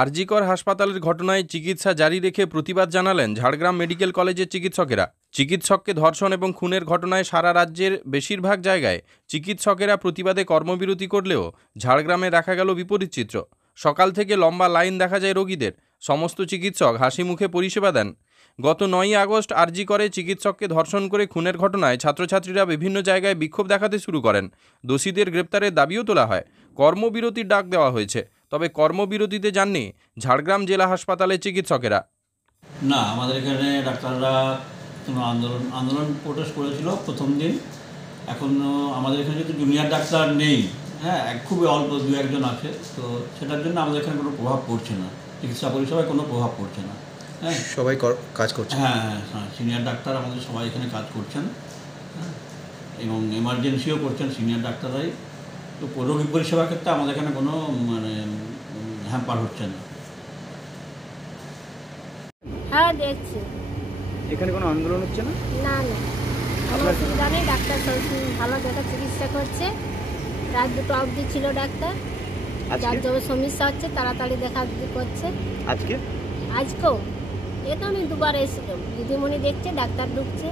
আরজিকর হাসপাতালের ঘটনায় চিকিৎসা জারি রেখে প্রতিবাদ জানালেন ঝাড়গ্রাম মেডিকেল কলেজের চিকিৎসকেরা। চিকিৎসককে ধর্ষণ এবং খুনের ঘটনায় সারা রাজ্যের বেশিরভাগ জায়গায় চিকিৎসকেরা প্রতিবাদে কর্মবিরতি করলেও ঝাড়গ্রামে দেখা গেল বিপরীত চিত্র। সকাল থেকে লম্বা লাইন দেখা যায় রোগীদের। সমস্ত চিকিৎসক হাসি মুখে পরিষেবা দেন। গত 9ই আগস্ট আরজিকরে চিকিৎসককে ধর্ষণ করে খুনের ঘটনায় ছাত্রছাত্রীরা বিভিন্ন জায়গায় বিক্ষোভ দেখাতে শুরু করেন। দোষীদের গ্রেপ্তারের দাবিও তোলা হয়। কর্মবিরতির ডাক দেওয়া হয়েছে, তবে কর্মবিরতিতে যাননি ঝাড়গ্রাম জেলা হাসপাতালের চিকিৎসকেরা। না, আমাদের এখানে ডাক্তাররা আন্দোলন প্রোটেস্ট করেছিল প্রথম দিন। এখনও আমাদের এখানে যেহেতু জুনিয়র ডাক্তার নেই, হ্যাঁ, খুবই অল্প 2-1 আছে, তো সেটার জন্য আমাদের এখানে কোনো প্রভাব পড়ছে না, চিকিৎসা পরিষেবায় কোনো প্রভাব পড়ছে না। হ্যাঁ, সবাই কাজ করছে। হ্যাঁ, সিনিয়র ডাক্তার আমাদের সবাই এখানে কাজ করছেন, হ্যাঁ, এবং এমার্জেন্সিও করছেন সিনিয়র ডাক্তাররাই। তো রোগী পরিষেবার ক্ষেত্রে আমাদের এখানে কোনো হ্যাম্পার হচ্ছে না। হ্যাঁ, দেখছি। এখানে কোনো আন্দোলন হচ্ছে না? না, কোনো অসুবিধা নেই। ডাক্তার ভালো দেখা চিকিৎসা করছে। রাত 2টা অবধি ছিল ডাক্তার। যার যত সমস্যা হচ্ছে তাড়াতাড়ি দেখা করছে। আজকেও এ তো আমি 2বার এসেছিলাম। দিদিমণি দেখছে, ডাক্তার ঢুকছে।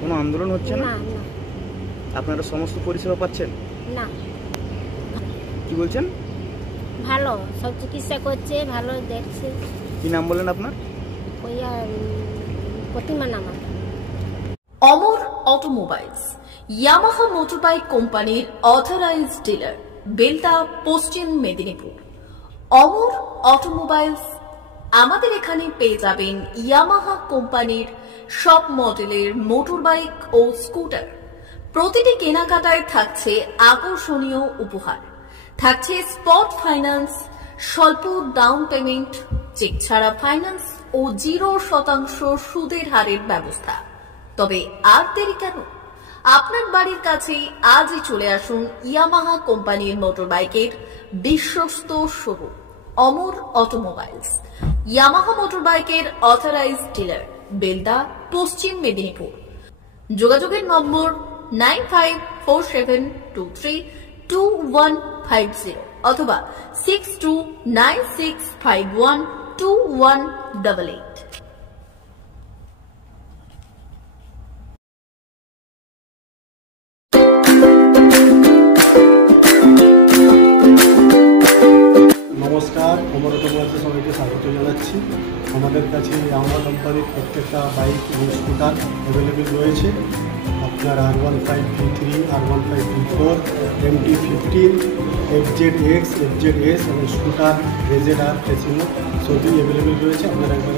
কোনো আন্দোলন হচ্ছে না? না। আপনারা সমস্ত পরিষেবা পাচ্ছেন? না। কি বলছেন? ভালো, সব চিকিৎসা করছে, ভালো দেখছে। কি নাম বলেন আপনার? প্রতিমা নাম। অমর অটোমোবাইলস, ইয়ামাহা মোটরবাইক কোম্পানির অথরাইজড ডিলার, বেলদা, পশ্চিম মেদিনীপুর। অমর অটোমোবাইলস, আমাদের এখানে পেয়ে যাবেন ইয়ামাহা কোম্পানির সব মডেলের মোটরবাইক ও স্কুটার। প্রতিটি কেনাকাটায় থাকছে আকর্ষণীয় উপহার, থাকছে স্পট ফাইন্যান্স, স্বল্প ডাউন পেমেন্ট, চেক ছাড়া ফাইন্যান্স ও 0% সুদের হারের ব্যবস্থা। তবে আর দেরি কেন? আপনার বাড়ির কাছেই আজই চলে আসুন ইয়ামাহা কোম্পানির মোটরবাইকের বিশ্বস্ত শোরুম অমর অটোমোবাইলস, ইয়ামাহা মোটরবাইকের অথরাইজড ডিলার, বেলদা, পশ্চিম মেদিনীপুর। যোগাযোগের নম্বর 9547232150 অথবা 6296512188। নমস্কার, অমর অটোমোবাইলসে সবাইকে স্বাগত জানাচ্ছি। আমাদের কাছে ইয়ামাহা কোম্পানির প্রত্যেকটা বাইক এবং স্কুটার অ্যাভেলেবেল রয়েছে। আপনার R15 V3, R15 V4, MT-15, FZX, FZS এবং স্কুটার, RZR, ফেসিনো সবই অ্যাভেলেবেল রয়েছে। আপনারা একবার